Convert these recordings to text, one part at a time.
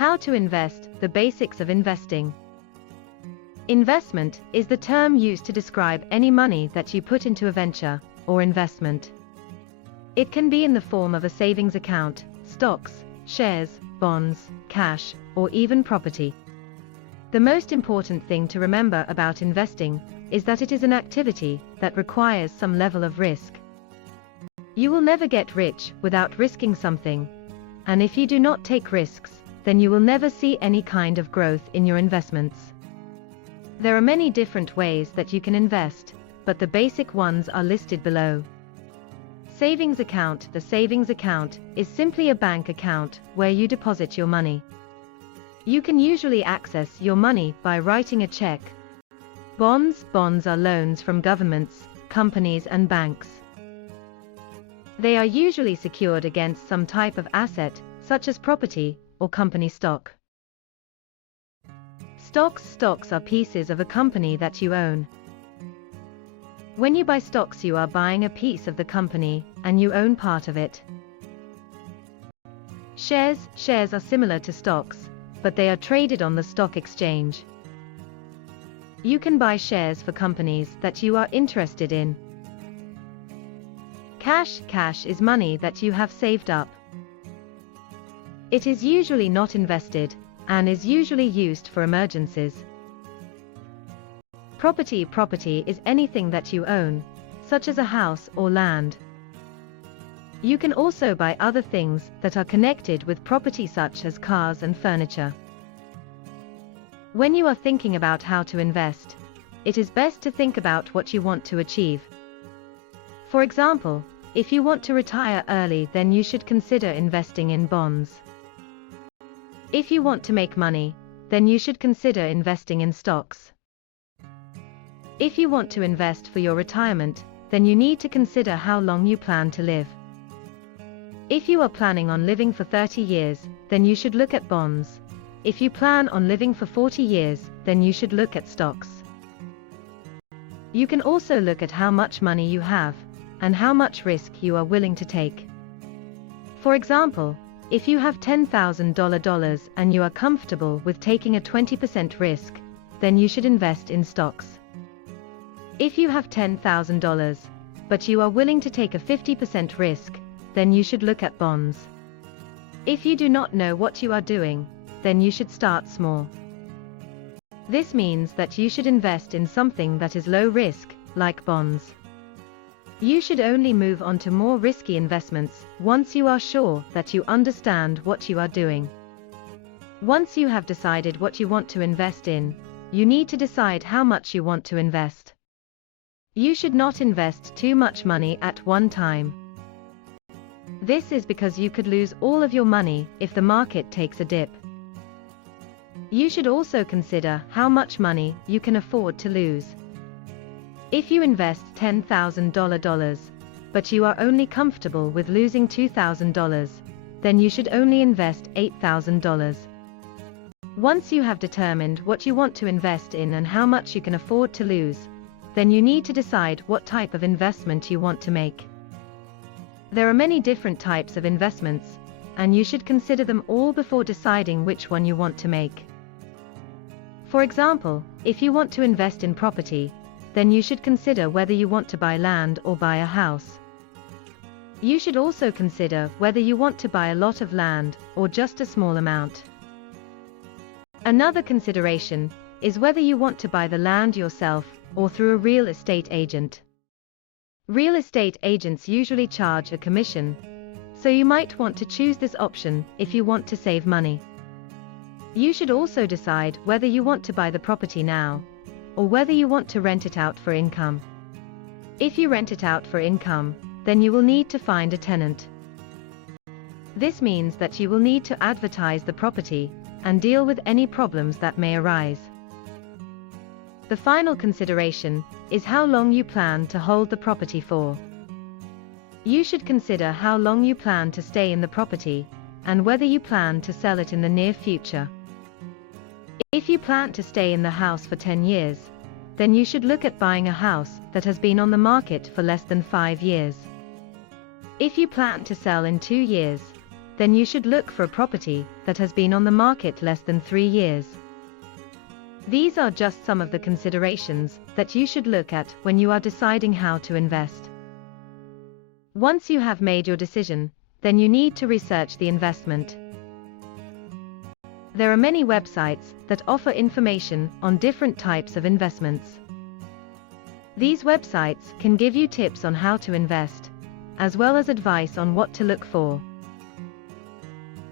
How to invest, the basics of investing. Investment is the term used to describe any money that you put into a venture or investment. It can be in the form of a savings account, stocks, shares, bonds, cash, or even property. The most important thing to remember about investing is that it is an activity that requires some level of risk. You will never get rich without risking something, and if you do not take risks, then you will never see any kind of growth in your investments. There are many different ways that you can invest, but the basic ones are listed below. Savings account. The savings account is simply a bank account where you deposit your money. You can usually access your money by writing a check. Bonds are loans from governments, companies and banks. They are usually secured against some type of asset, such as property or company stock. Stocks are pieces of a company that you own. When you buy stocks, you are buying a piece of the company, and you own part of it. Shares are similar to stocks, but they are traded on the stock exchange. You can buy shares for companies that you are interested in. Cash is money that you have saved up. It is usually not invested, and is usually used for emergencies. Property is anything that you own, such as a house or land. You can also buy other things that are connected with property, such as cars and furniture. When you are thinking about how to invest, it is best to think about what you want to achieve. For example, if you want to retire early, then you should consider investing in bonds. If you want to make money, then you should consider investing in stocks. If you want to invest for your retirement, then you need to consider how long you plan to live. If you are planning on living for 30 years, then you should look at bonds. If you plan on living for 40 years, then you should look at stocks. You can also look at how much money you have, and how much risk you are willing to take. For example, if you have $10,000 and you are comfortable with taking a 20% risk, then you should invest in stocks. If you have $10,000, but you are willing to take a 50% risk, then you should look at bonds. If you do not know what you are doing, then you should start small. This means that you should invest in something that is low risk, like bonds. You should only move on to more risky investments once you are sure that you understand what you are doing. Once you have decided what you want to invest in, you need to decide how much you want to invest. You should not invest too much money at one time. This is because you could lose all of your money if the market takes a dip. You should also consider how much money you can afford to lose. If you invest $10,000, but you are only comfortable with losing $2,000, then you should only invest $8,000. Once you have determined what you want to invest in and how much you can afford to lose, then you need to decide what type of investment you want to make. There are many different types of investments, and you should consider them all before deciding which one you want to make. For example, if you want to invest in property, then you should consider whether you want to buy land or buy a house. You should also consider whether you want to buy a lot of land or just a small amount. Another consideration is whether you want to buy the land yourself or through a real estate agent. Real estate agents usually charge a commission, so you might want to choose this option if you want to save money. You should also decide whether you want to buy the property now, or whether you want to rent it out for income. If you rent it out for income, then you will need to find a tenant. This means that you will need to advertise the property and deal with any problems that may arise. The final consideration is how long you plan to hold the property for. You should consider how long you plan to stay in the property, and whether you plan to sell it in the near future. If you plan to stay in the house for 10 years, then you should look at buying a house that has been on the market for less than 5 years. If you plan to sell in 2 years, then you should look for a property that has been on the market less than 3 years. These are just some of the considerations that you should look at when you are deciding how to invest. Once you have made your decision, then you need to research the investment. There are many websites that offer information on different types of investments. These websites can give you tips on how to invest, as well as advice on what to look for.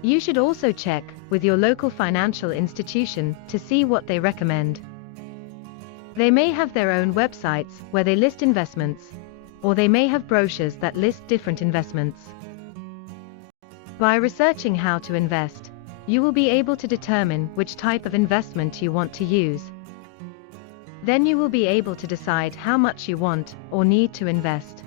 You should also check with your local financial institution to see what they recommend. They may have their own websites where they list investments, or they may have brochures that list different investments. By researching how to invest, you will be able to determine which type of investment you want to use. Then you will be able to decide how much you want or need to invest.